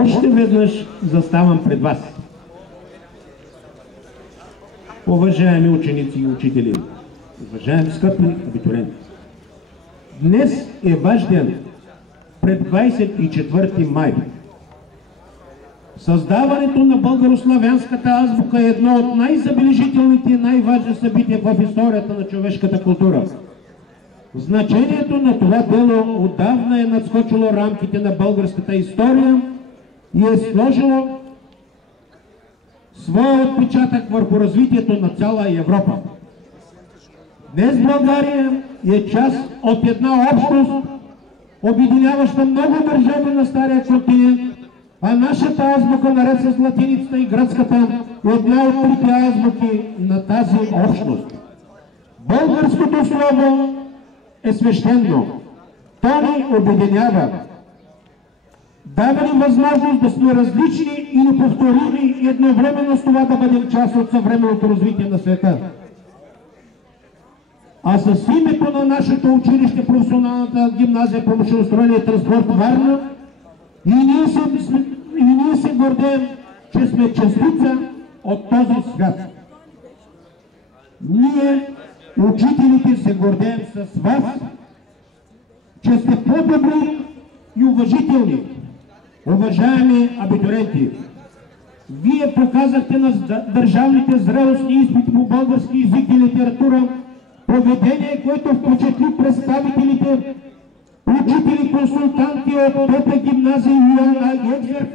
Още веднъж заставам пред вас. Уважаеми ученици и учители, уважаеми скъпи абитуриенти, днес е ваш ден, пред 24 май. Създаването на българославянската азбука е едно от най-забележителните и най-важни събития в историята на човешката култура. Значението на това дело отдавна е надскочило рамките на българската история и е сложило своя отпечатък върху развитието на цяла Европа. Днес България е част от една общност, обединяваща много държави на Стария континент, а нашата азбука, наред с латиницата и гръцката, е една от трите азбуки на тази общност. Българското слово е свещено. То ни обединява. Дава ни възможност да сме различни и неповторими и едновременно с това да бъдем част от съвременното развитие на света. А с името на нашето училище, професионалната гимназия по машиностроене и транспорт Варна, и ние се гордеем, че сме частица от този свят. Ние, учителите, се гордеем с вас, че сте по-добри и уважителни. Уважаеми абитуриенти, вие показахте на държавните зрелостни изпити по български език и литература поведение, което впечатли представителите, учители, консултанти от Пета гимназия Йоан Егзерф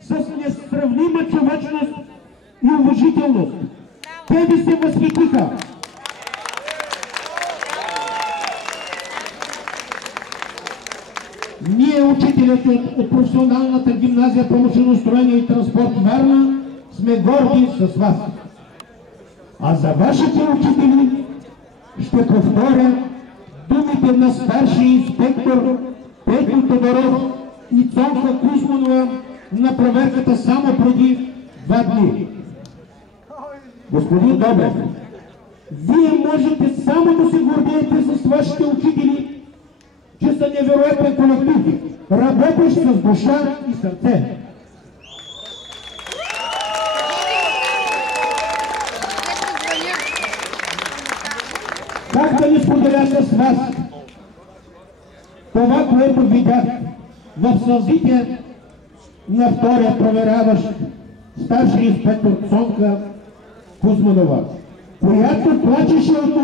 с несравнима човечност и уважителност. Те ви се възхитиха. Ние, учителите от професионалната гимназия по машиностроене и транспорт Варна, сме горди с вас. А за вашите учители ще повторя думите на старши инспектор Петко Тодоров и Цонка Кузманова на проверката само преди 2 дни. Господин Добрев, вие можете само да се гордеете с вашите учители, че са невероятни колективи, работещ с душа и сърце. Как да не споделя с вас това, което видях в сълзите на втория проверяващ старши инспектор Цонка Кузманова, която плачеше от